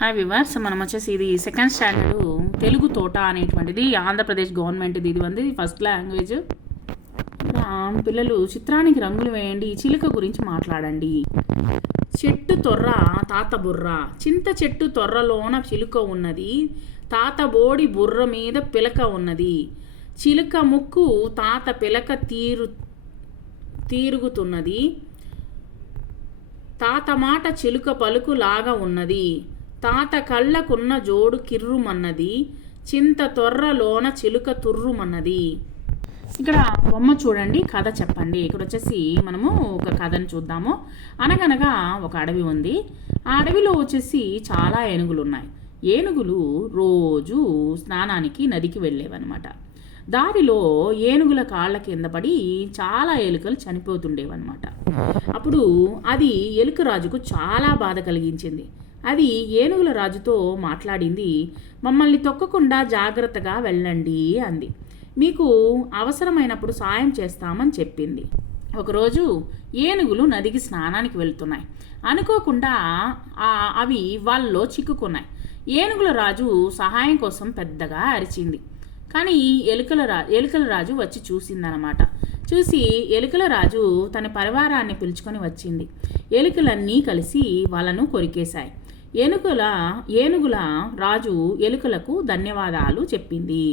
Hi viewers, మనం వచ్చేసి ఇది సెకండ్ స్టాండర్డ్ తెలుగు తోట అనేటువంటిది ఆంధ్రప్రదేశ్ గవర్నమెంట్ ఇది ఉంది ఫస్ట్ లాంగ్వేజ్. పిల్లలు చిత్రానికి రంగులు వేయండి, చిలుక గురించి మాట్లాడండి. చెట్టు తొర్ర తాత బుర్ర, చింత చెట్టు తొర్రలోన చిలుక ఉన్నది, తాత బోడి బుర్ర మీద పిలక ఉన్నది, చిలుక ముక్కు తాత పిలక తీరుగుతున్నది, తాత మాట చిలుక పలుకు లాగా ఉన్నది, తాత కళ్ళకున్న జోడు కిర్రుమన్నది, చింత తొర్రలోన చిలుక తుర్రుమన్నది. ఇక్కడ బొమ్మ చూడండి, కథ చెప్పండి. ఇక్కడ వచ్చేసి మనము ఒక కథను చూద్దాము. అనగనగా ఒక అడవి ఉంది. ఆ అడవిలో వచ్చేసి చాలా ఏనుగులు ఉన్నాయి. ఏనుగులు రోజు స్నానానికి నదికి వెళ్ళేవన్నమాట. దారిలో ఏనుగుల కాళ్ళ కింద పడి చాలా ఎలుకలు చనిపోతుండేవన్నమాట. అప్పుడు అది ఎలుక రాజుకు చాలా బాధ కలిగించింది. అది ఏనుగుల రాజుతో మాట్లాడింది. మమ్మల్ని తొక్కకుండా జాగ్రత్తగా వెళ్ళండి అంది. మీకు అవసరమైనప్పుడు సాయం చేస్తామని చెప్పింది. ఒకరోజు ఏనుగులు నదికి స్నానానికి వెళ్తున్నాయి. అనుకోకుండా అవి వాళ్ళలో చిక్కుకున్నాయి. ఏనుగుల రాజు సహాయం కోసం పెద్దగా అరిచింది. కానీ ఎలుకల రాజు వచ్చి చూసిందనమాట. చూసి ఎలుకల రాజు తన పరివారాన్ని పిలుచుకొని వచ్చింది. ఎలుకలన్నీ కలిసి వాళ్ళను కొరికేశాయి. ఏనుగుల రాజు ఎలుకలకు ధన్యవాదాలు చెప్పింది.